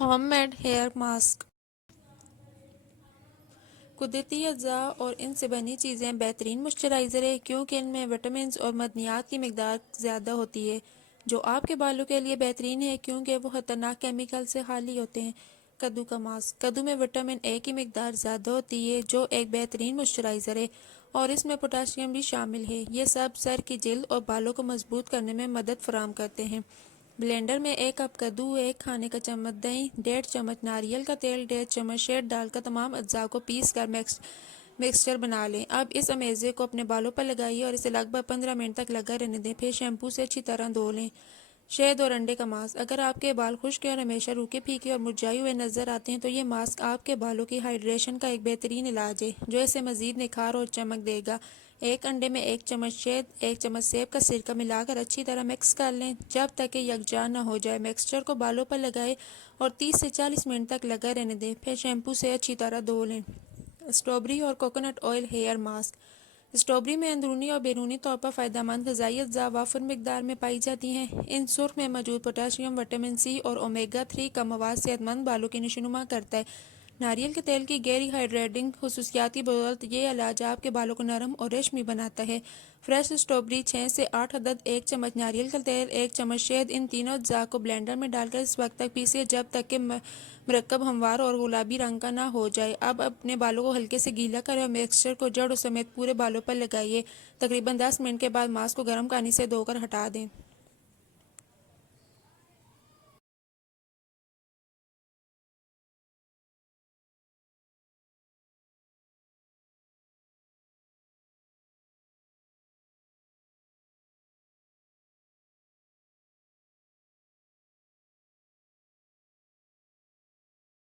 Homemade hair mask. कुदरती अज़ा और इनसे बनी चीज़ें बेहतरीन मॉइस्चराइज़र है क्योंकि इनमें विटामिन और मदनियात की मिकदार ज़्यादा होती है जो आपके बालों के लिए बेहतरीन है क्योंकि वो ख़तरनाक केमिकल से खाली होते हैं। कद्दू का मास्क। कद्दू में विटामिन ए की मिकदार ज़्यादा होती है जो एक बेहतरीन मॉइस्चराइज़र है और इसमें पोटाशियम भी शामिल है। ये सब सर की जल्द और बालों को मजबूत करने में मदद फराहम करते हैं। ब्लेंडर में 1 कप कद्दू, 1 खाने का चम्मच दही, 1.5 चम्मच नारियल का तेल, 1.5 चम्मच शहद डालकर तमाम अज्जा को पीस कर मिक्सचर बना लें। अब इस अमेज़े को अपने बालों पर लगाइए और इसे लगभग 15 मिनट तक लगा रहने दें। फिर शैम्पू से अच्छी तरह धो लें। शहद और अंडे का मास्क। अगर आपके बाल खुश्क और हमेशा रूखे फीके और मुरझाए हुए नजर आते हैं तो ये मास्क आपके बालों की हाइड्रेशन का एक बेहतरीन इलाज है जो इसे मजीद निखार और चमक देगा। 1 अंडे में 1 चम्मच शहद, 1 चम्मच सेब का सिरका मिलाकर अच्छी तरह मिक्स कर लें जब तक कि यकजा न हो जाए। मिक्सचर को बालों पर लगाएं और 30 से 40 मिनट तक लगा रहने दें। फिर शैम्पू से अच्छी तरह धो लें। स्ट्रॉबेरी और coconut oil hair mask. Strawberry में अंदरूनी और बैरूनी तौर पर फ़ायदेमंद ग़िज़ाई अज्जा वाफिर मिकदार में पाई जाती हैं। इन सुर्ख में मौजूद पोटाशियम, विटामिन सी और ओमेगा 3 का मवाद सेहतमंद बालों की नशोनुमा करता है। नारियल के तेल की गहरी हाइड्रेटिंग खसूसियात की बदौलत ये इलाज आपके बालों को नरम और रेशमी बनाता है। फ्रेश स्ट्रॉबेरी 6 से 8 अदद, 1 चम्मच नारियल का तेल, 1 चम्मच शहद, इन तीनों अज्जा को ब्लेंडर में डालकर इस वक्त तक पीसें जब तक कि मरकब हमवार और गुलाबी रंग का ना हो जाए। अब अपने बालों को हल्के से गीला करें और मिक्सचर को जड़ों समेत पूरे बालों पर लगाइए। तकरीबन 10 मिनट के बाद मास्क को गर्म पानी से धोकर हटा दें।